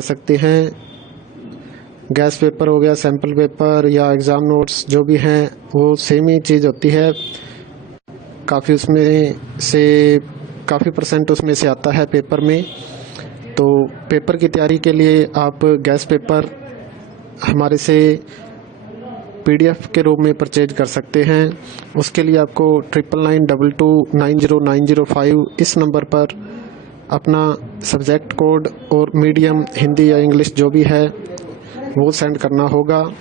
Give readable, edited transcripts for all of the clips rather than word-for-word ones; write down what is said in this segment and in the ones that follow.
कर सकते हैं। गैस पेपर हो गया, सैम्पल पेपर या एग्ज़ाम नोट्स जो भी हैं वो सेम ही चीज़ होती है। काफ़ी उसमें से काफ़ी परसेंट उसमें से आता है पेपर में। तो पेपर की तैयारी के लिए आप गैस पेपर हमारे से PDF के रूप में परचेज कर सकते हैं। उसके लिए आपको 9992290905 इस नंबर पर अपना सब्जेक्ट कोड और मीडियम हिंदी या इंग्लिश जो भी है वो सेंड करना होगा।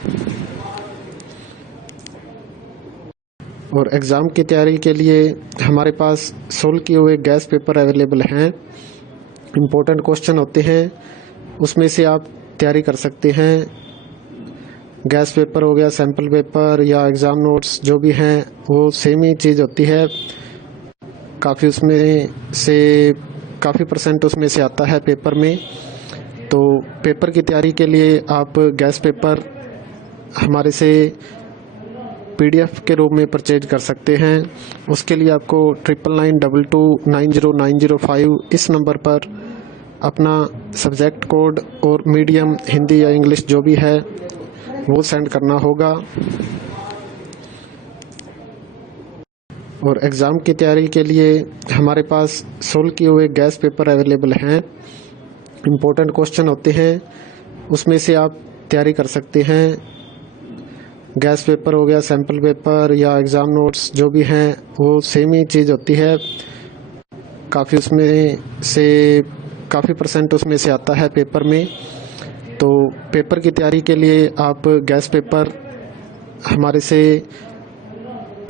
और एग्ज़ाम की तैयारी के लिए हमारे पास सोल्व किए हुए गैस पेपर अवेलेबल हैं। इम्पोर्टेंट क्वेश्चन होते हैं, उसमें से आप तैयारी कर सकते हैं। गैस पेपर हो गया, सैम्पल पेपर या एग्ज़ाम नोट्स जो भी हैं वो सेम ही चीज़ होती है। काफ़ी उसमें से काफ़ी परसेंट उसमें से आता है पेपर में। तो पेपर की तैयारी के लिए आप गैस पेपर हमारे से PDF के रूप में परचेज कर सकते हैं। उसके लिए आपको 9992290905 इस नंबर पर अपना सब्जेक्ट कोड और मीडियम हिंदी या इंग्लिश जो भी है वो सेंड करना होगा। और एग्ज़ाम की तैयारी के लिए हमारे पास सोल्व किए हुए गैस पेपर अवेलेबल हैं। इम्पोर्टेंट क्वेश्चन होते हैं, उसमें से आप तैयारी कर सकते हैं। गैस पेपर हो गया, सैम्पल पेपर या एग्ज़ाम नोट्स जो भी हैं वो सेम ही चीज़ होती है। काफ़ी उसमें से काफ़ी परसेंट उसमें से आता है पेपर में। तो पेपर की तैयारी के लिए आप गैस पेपर हमारे से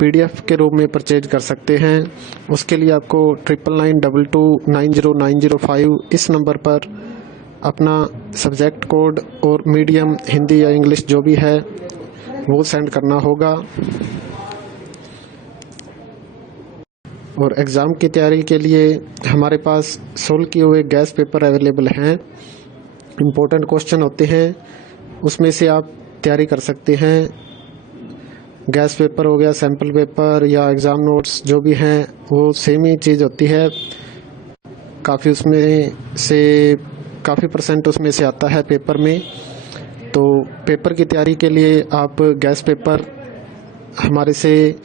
PDF के रूप में परचेज कर सकते हैं। उसके लिए आपको 9992290905 इस नंबर पर अपना सब्जेक्ट कोड और मीडियम हिंदी या इंग्लिश जो भी है वो सेंड करना होगा। और एग्ज़ाम की तैयारी के लिए हमारे पास सोल्व किए हुए गैस पेपर अवेलेबल हैं। इम्पोर्टेंट क्वेश्चन होते हैं, उसमें से आप तैयारी कर सकते हैं। गैस पेपर हो गया, सैम्पल पेपर या एग्ज़ाम नोट्स जो भी हैं वो सेम ही चीज़ होती है। काफ़ी उसमें से काफ़ी परसेंट उसमें से आता है पेपर में। तो पेपर की तैयारी के लिए आप गैस पेपर हमारे से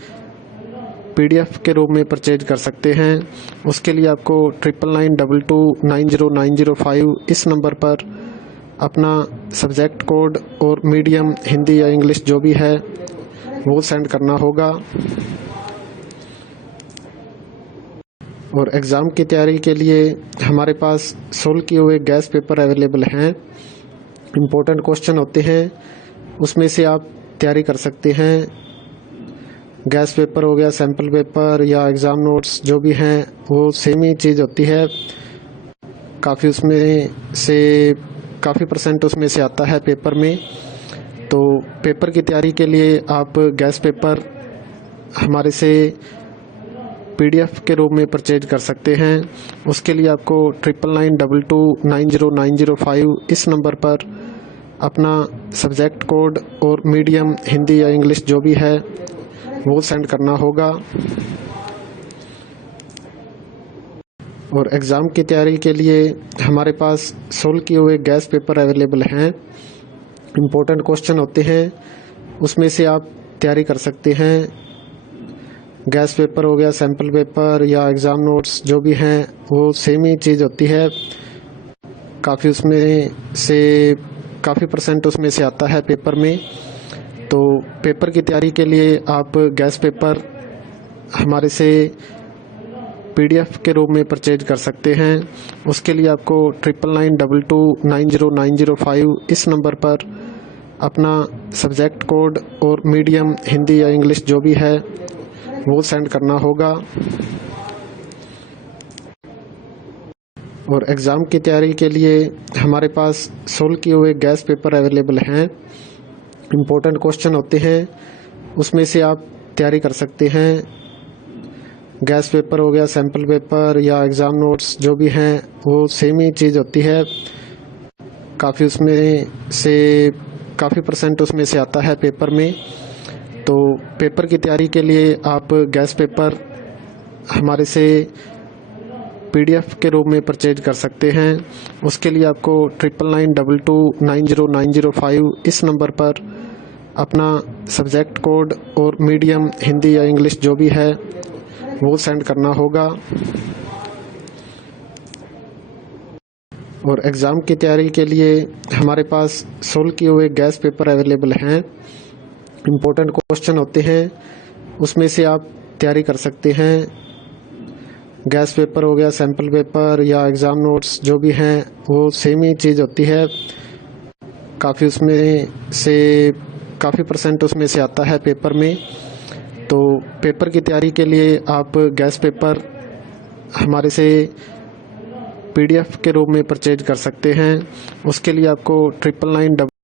PDF के रूप में परचेज कर सकते हैं। उसके लिए आपको 9992290905 इस नंबर पर अपना सब्जेक्ट कोड और मीडियम हिंदी या इंग्लिश जो भी है वो सेंड करना होगा। और एग्ज़ाम की तैयारी के लिए हमारे पास सोल्व किए हुए गैस पेपर अवेलेबल हैं। इम्पोर्टेंट क्वेश्चन होते हैं, उसमें से आप तैयारी कर सकते हैं। गैस पेपर हो गया, सैम्पल पेपर या एग्ज़ाम नोट्स जो भी हैं वो सेम ही चीज़ होती है। काफ़ी उसमें से काफ़ी परसेंट उसमें से आता है पेपर में। तो पेपर की तैयारी के लिए आप गैस पेपर हमारे से PDF के रूप में परचेज कर सकते हैं। उसके लिए आपको 9992290905 इस नंबर पर अपना सब्जेक्ट कोड और मीडियम हिंदी या इंग्लिश जो भी है वो सेंड करना होगा। और एग्ज़ाम की तैयारी के लिए हमारे पास सोल्व किए हुए गैस पेपर अवेलेबल हैं। इम्पोर्टेंट क्वेश्चन होते हैं, उसमें से आप तैयारी कर सकते हैं। गैस पेपर हो गया, सैम्पल पेपर या एग्ज़ाम नोट्स जो भी हैं वो सेम ही चीज़ होती है। काफ़ी उसमें से काफ़ी परसेंट उसमें से आता है पेपर में। तो पेपर की तैयारी के लिए आप गैस पेपर हमारे से PDF के रूप में परचेज कर सकते हैं। उसके लिए आपको 9992290905 इस नंबर पर अपना सब्जेक्ट कोड और मीडियम हिंदी या इंग्लिश जो भी है वो सेंड करना होगा। और एग्ज़ाम की तैयारी के लिए हमारे पास सोल्व किए हुए गैस पेपर अवेलेबल हैं। इम्पोर्टेंट क्वेश्चन होते हैं, उसमें से आप तैयारी कर सकते हैं। गैस पेपर हो गया, सैम्पल पेपर या एग्ज़ाम नोट्स जो भी हैं वो सेम ही चीज़ होती है। काफ़ी उसमें से काफ़ी परसेंट उसमें से आता है पेपर में। तो पेपर की तैयारी के लिए आप गैस पेपर हमारे से PDF के रूप में परचेज कर सकते हैं। उसके लिए आपको 9992290905 इस नंबर पर अपना सब्जेक्ट कोड और मीडियम हिंदी या इंग्लिश जो भी है वो सेंड करना होगा। और एग्ज़ाम की तैयारी के लिए हमारे पास सोल्व किए हुए गैस पेपर अवेलेबल हैं। इम्पोर्टेंट क्वेश्चन होते हैं, उसमें से आप तैयारी कर सकते हैं। गैस पेपर हो गया, सैम्पल पेपर या एग्ज़ाम नोट्स जो भी हैं वो सेम ही चीज़ होती है। काफ़ी परसेंट उसमें से आता है पेपर में। तो पेपर की तैयारी के लिए आप गैस पेपर हमारे से PDF के रूप में परचेज कर सकते हैं। उसके लिए आपको 9992